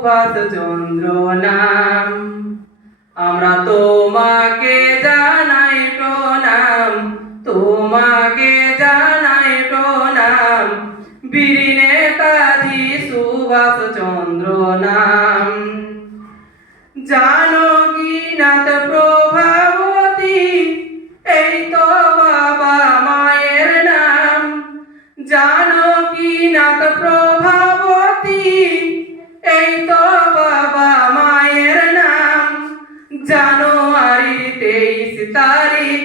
সুভাষ চন্দ্র নাম আমরা তোমাকে জানাই প্রণাম, তোমাকে জানাই প্রণাম। বীর নেতাজি সুভাষ চন্দ্র নাম তেইশ তারিখ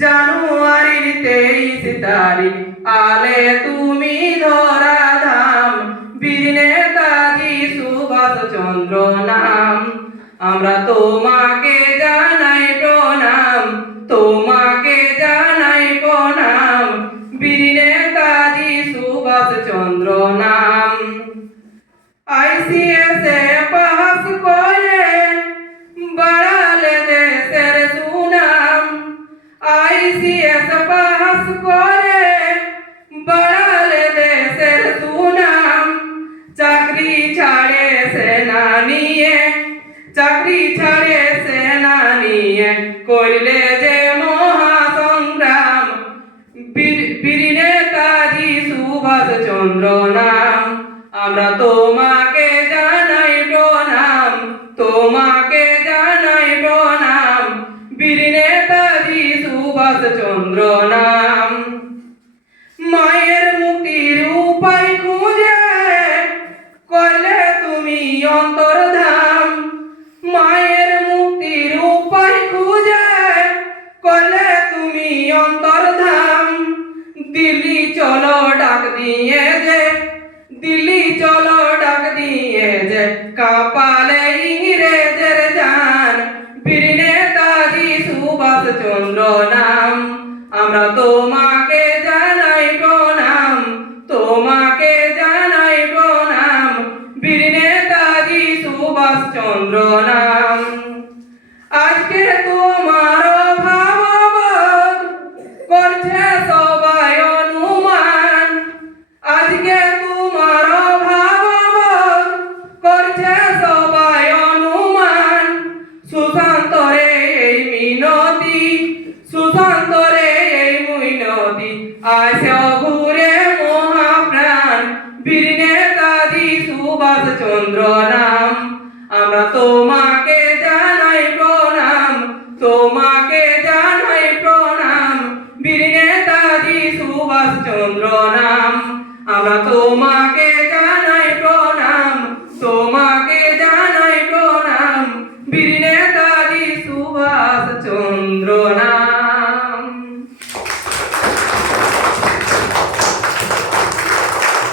জানুয়ারির তেইশ তারিখ আলে তুমি ধরা ধাম বীর নেতাজি সুভাষ চন্দ্র নাম আমরা তোমাকে জানাই প্রণাম তোমাকে জানাই প্রণাম বীর নেতাজি সুভাষ চন্দ্র করে, বাড়ালে দেশের সুনাম। চাকরি ছাড়ে সেনা নিয়ে, চাকরি ছাড়ে সেনা নিয়ে। করলে যে মহাসংগ্রাম, বীর নেতাজি সুভাষ চন্দ্র নাম। আমরা তোমাকে সুভাষ চন্দ্র নাম মায়ের মুক্তির উপায় খুঁজে করলে তুমি অন্তর্ধাম। মায়ের মুক্তির উপায় খুঁজে করলে তুমি অন্তর্ধাম। দিল্লি চলো ডাক দিয়ে যে, দিল্লি চলো ডাক দিয়ে যে, কাপালে ইংরেজের চন্দ্র নাম আমরা তোমাকে জানাই সুশান্তরে এই মিনতি আসে ঘুরে মহাপ্রাণ। বীর নেতাজি সুভাষ চন্দ্র নাম। আমরা তোমাকে জানাই প্রণাম, তোমাকে জানাই প্রণাম। বীর নেতাজি সুভাষ চন্দ্র নাম। আমরা তোমাকে